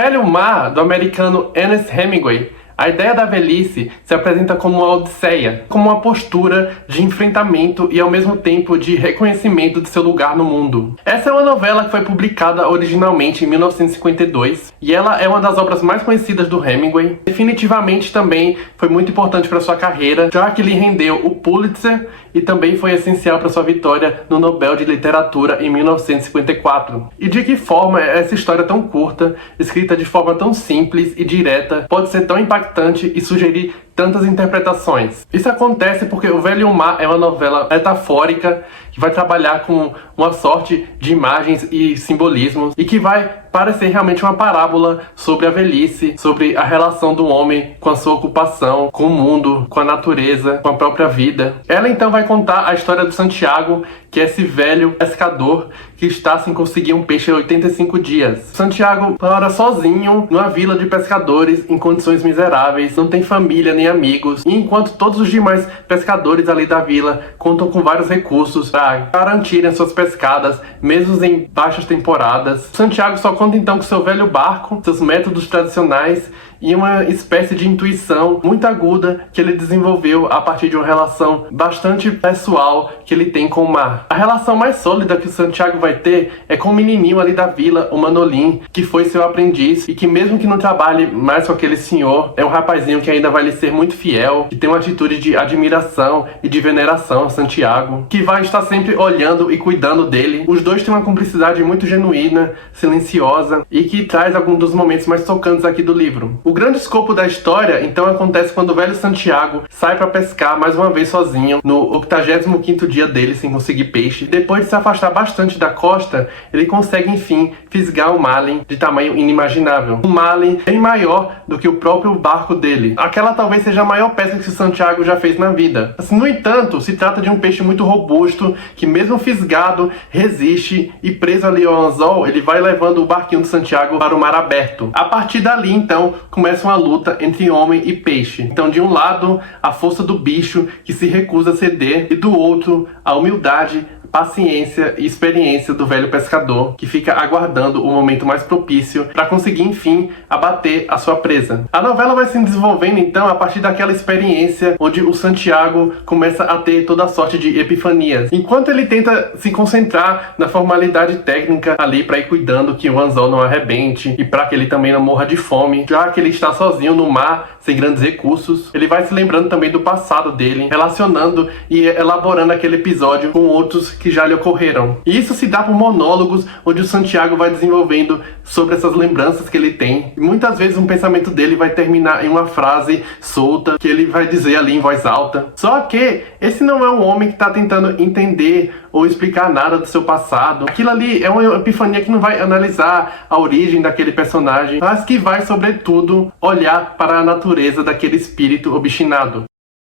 Velho Mar, do americano Ernest Hemingway, a ideia da velhice se apresenta como uma odisseia, como uma postura de enfrentamento e ao mesmo tempo de reconhecimento de seu lugar no mundo. Essa é uma novela que foi publicada originalmente em 1952 e ela é uma das obras mais conhecidas do Hemingway. Definitivamente também foi muito importante para sua carreira, já que lhe rendeu o Pulitzer e também foi essencial para sua vitória no Nobel de Literatura em 1954. E de que forma essa história tão curta, escrita de forma tão simples e direta, pode ser tão impactante e sugerir tantas interpretações? Isso acontece porque O Velho Mar é uma novela metafórica que vai trabalhar com uma sorte de imagens e simbolismos e que vai parecer realmente uma parábola sobre a velhice, sobre a relação do homem com a sua ocupação, com o mundo, com a natureza, com a própria vida. Ela então vai contar a história do Santiago, que é esse velho pescador que está sem conseguir um peixe há 85 dias. Santiago mora sozinho numa vila de pescadores em condições miseráveis, não tem família nem amigos, e enquanto todos os demais pescadores ali da vila contam com vários recursos para garantirem suas pescadas, mesmo em baixas temporadas, Santiago só conta então com seu velho barco, seus métodos tradicionais e uma espécie de intuição muito aguda que ele desenvolveu a partir de uma relação bastante pessoal que ele tem com o mar. A relação mais sólida que o Santiago vai ter é com o menininho ali da vila, o Manolim, que foi seu aprendiz e que mesmo que não trabalhe mais com aquele senhor, é um rapazinho que ainda vai lhe ser muito fiel, que tem uma atitude de admiração e de veneração a Santiago, que vai estar sempre olhando e cuidando dele. Os dois têm uma cumplicidade muito genuína, silenciosa e que traz alguns dos momentos mais tocantes aqui do livro. O grande escopo da história, então, acontece quando o velho Santiago sai para pescar mais uma vez sozinho, no 85º dia dele sem conseguir peixe. Depois de se afastar bastante da costa, ele consegue, enfim, fisgar um marlin de tamanho inimaginável. Um marlin bem maior do que o próprio barco dele. Aquela talvez seja a maior pesca que o Santiago já fez na vida. No entanto, se trata de um peixe muito robusto, que mesmo fisgado, resiste, e preso ali ao anzol, ele vai levando o barquinho do Santiago para o mar aberto. A partir dali, então, começa uma luta entre homem e peixe. Então, de um lado, a força do bicho que se recusa a ceder, e do outro, a humildade, paciência e experiência do velho pescador, que fica aguardando o momento mais propício para conseguir, enfim, abater a sua presa. A novela vai se desenvolvendo, então, a partir daquela experiência onde o Santiago começa a ter toda a sorte de epifanias. Enquanto ele tenta se concentrar na formalidade técnica ali para ir cuidando que o anzol não arrebente e para que ele também não morra de fome, já que ele está sozinho no mar, sem grandes recursos, ele vai se lembrando também do passado dele, relacionando e elaborando aquele episódio com outros que já lhe ocorreram. E isso se dá por monólogos, onde o Santiago vai desenvolvendo sobre essas lembranças que ele tem. E muitas vezes um pensamento dele vai terminar em uma frase solta, que ele vai dizer ali em voz alta. Só que esse não é um homem que está tentando entender ou explicar nada do seu passado. Aquilo ali é uma epifania que não vai analisar a origem daquele personagem, mas que vai, sobretudo, olhar para a natureza daquele espírito obstinado.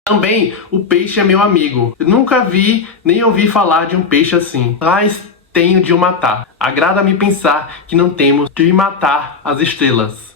Também, o peixe é meu amigo. Eu nunca vi, nem ouvi falar de um peixe assim. Mas tenho de o matar. Agrada-me pensar que não temos de matar as estrelas.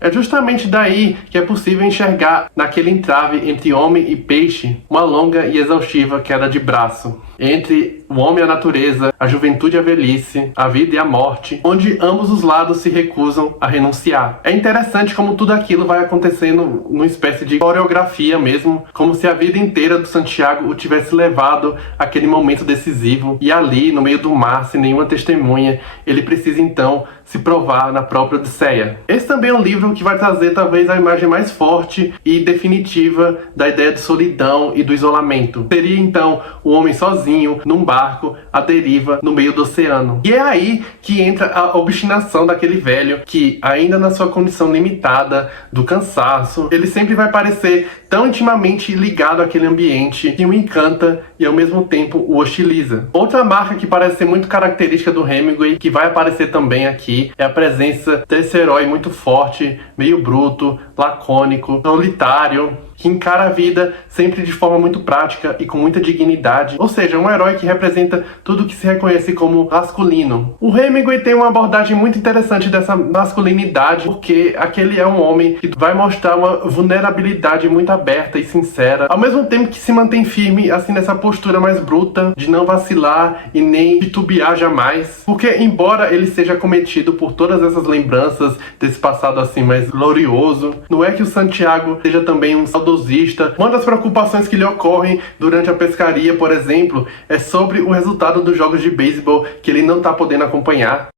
É justamente daí que é possível enxergar, naquele entrave entre homem e peixe, uma longa e exaustiva queda de braço entre o homem e a natureza, a juventude e a velhice, a vida e a morte, onde ambos os lados se recusam a renunciar. É interessante como tudo aquilo vai acontecendo numa espécie de coreografia mesmo, como se a vida inteira do Santiago o tivesse levado àquele momento decisivo, e ali, no meio do mar, sem nenhuma testemunha, ele precisa então se provar na própria Odisseia. Esse também é um livro que vai trazer talvez a imagem mais forte e definitiva da ideia de solidão e do isolamento. Seria então o homem sozinho, num barco, à deriva, no meio do oceano. E é aí que entra a obstinação daquele velho, que ainda na sua condição limitada, do cansaço, ele sempre vai parecer tão intimamente ligado àquele ambiente que o encanta e ao mesmo tempo o hostiliza. Outra marca que parece ser muito característica do Hemingway, que vai aparecer também aqui, é a presença desse herói muito forte, meio bruto, lacônico, solitário, que encara a vida sempre de forma muito prática e com muita dignidade, ou seja, um herói que representa tudo que se reconhece como masculino. O Hemingway tem uma abordagem muito interessante dessa masculinidade, porque aquele é um homem que vai mostrar uma vulnerabilidade muito aberta e sincera, ao mesmo tempo que se mantém firme assim nessa postura mais bruta, de não vacilar e nem titubear jamais, porque embora ele seja cometido por todas essas lembranças desse passado assim mais glorioso, não é que o Santiago seja também um saudosista. Uma das preocupações que lhe ocorrem durante a pescaria, por exemplo, é sobre o resultado dos jogos de beisebol que ele não tá podendo acompanhar.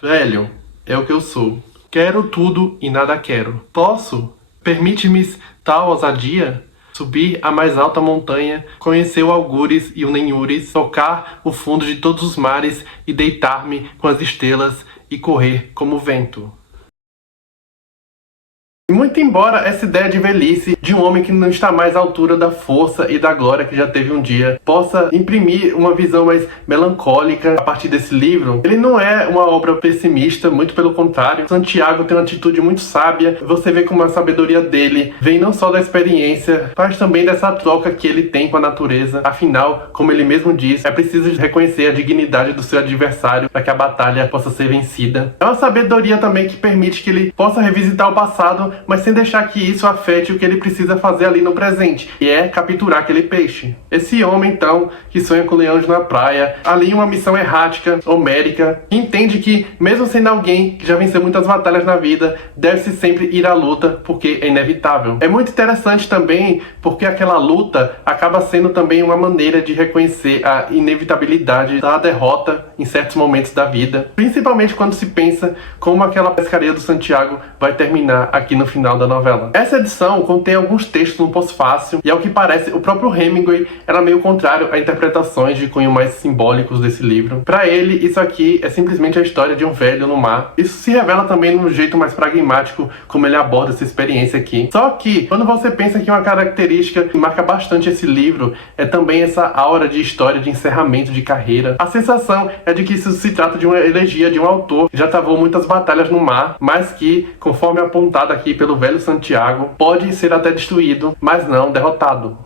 Velho, é o que eu sou. Quero tudo e nada quero. Posso? Permite-me tal ousadia? Subir a mais alta montanha, conhecer o Algures e o Nenhures, tocar o fundo de todos os mares e deitar-me com as estrelas e correr como o vento. Muito embora essa ideia de velhice, de um homem que não está mais à altura da força e da glória que já teve um dia, possa imprimir uma visão mais melancólica a partir desse livro, ele não é uma obra pessimista, muito pelo contrário. Santiago tem uma atitude muito sábia, você vê como a sabedoria dele vem não só da experiência, mas também dessa troca que ele tem com a natureza. Afinal, como ele mesmo diz, é preciso reconhecer a dignidade do seu adversário para que a batalha possa ser vencida. É uma sabedoria também que permite que ele possa revisitar o passado, mas sem deixar que isso afete o que ele precisa fazer ali no presente, que é capturar aquele peixe. Esse homem, então, que sonha com leões na praia, ali uma missão errática, homérica, que entende que, mesmo sendo alguém que já venceu muitas batalhas na vida, deve-se sempre ir à luta, porque é inevitável. É muito interessante também, porque aquela luta acaba sendo também uma maneira de reconhecer a inevitabilidade da derrota em certos momentos da vida, principalmente quando se pensa como aquela pescaria do Santiago vai terminar aqui no final da novela. Essa edição contém alguns textos no pós-fácil, e ao que parece, o próprio Hemingway era meio contrário a interpretações de cunho mais simbólicos desse livro. Para ele, isso aqui é simplesmente a história de um velho no mar. Isso se revela também no jeito mais pragmático como ele aborda essa experiência aqui. Só que, quando você pensa que uma característica que marca bastante esse livro é também essa aura de história de encerramento de carreira, a sensação é de que isso se trata de uma elegia de um autor que já travou muitas batalhas no mar, mas que, conforme apontado aqui pelo velho Santiago, pode ser até destruído, mas não derrotado.